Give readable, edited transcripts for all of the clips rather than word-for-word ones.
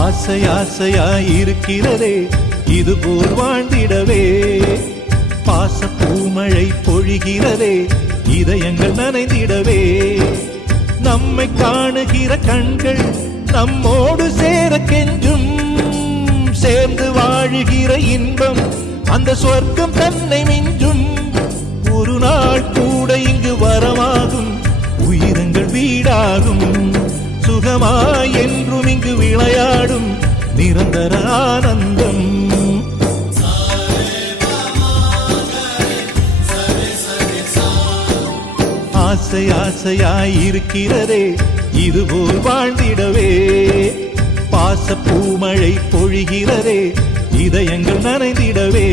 ஆசை ஆசையாயிருக்கிறதே இதுபோல் வாழ்ந்திடவே, பாச பூமழை பொழிகிறதே இதயங்கள் நனைந்திடவே, நம்மை காணுகிற கண்கள் நம்மோடு சேர கெஞ்சும், சேர்ந்து வாழுகிற இன்பம் அந்த சொர்க்கம் தன்னை மிஞ்சும், ஒரு நாள் கூட இங்கு வரமாகும் உயிரங்கள் வீடாகும், சுகமாய் என்றும் இங்கு விளையாடும் நிரந்தர ஆனந்தம். ஆசை ஆசையாயிருக்கிறதே இதுபோல் வாழ்ந்திடவே, பாச பூமழை பொழிகிறதே இதயங்கள் நனைந்திடவே.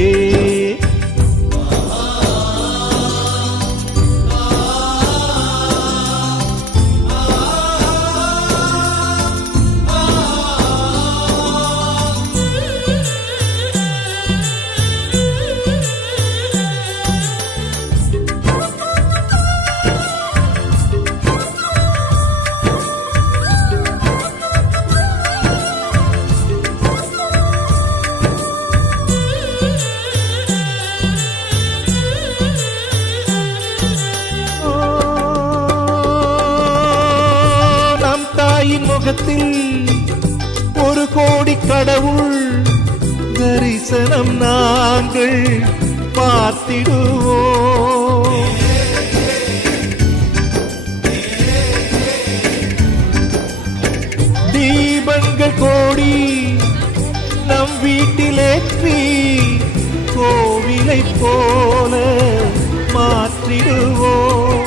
முகத்தில் ஒரு கோடி கடவுள் தரிசனம் நாங்கள் பார்த்திடுவோம், தீபங்கள் கோடி நம் வீட்டிலேற்றி கோவிலை போல மாற்றிடுவோம்,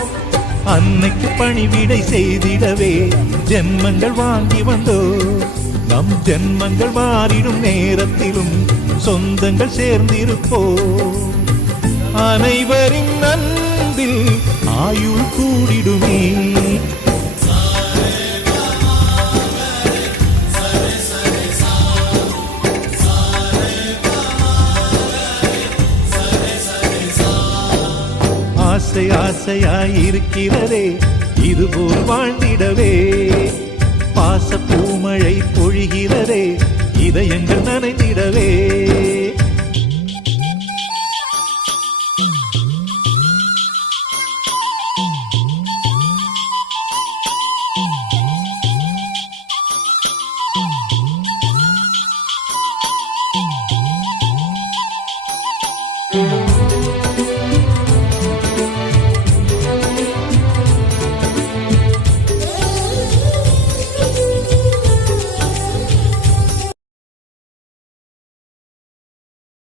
அன்னைக்கு பணிவிடை செய்திடவே ஜென்மங்கள் வாங்கி வந்தோ, நம் ஜென்மங்கள் மாறிடும் நேரத்திலும் சொந்தங்கள் சேர்ந்திருப்போ, அனைவரின் அன்பில் ஆயுள் கூடிடுமே. ஆசை ஆசையாயிருக்கிறதே இதுபோல் வாழ்ந்திடவே, பாச பூமழை பொழிகிறதே இதயங்கள் நனைந்திடவே.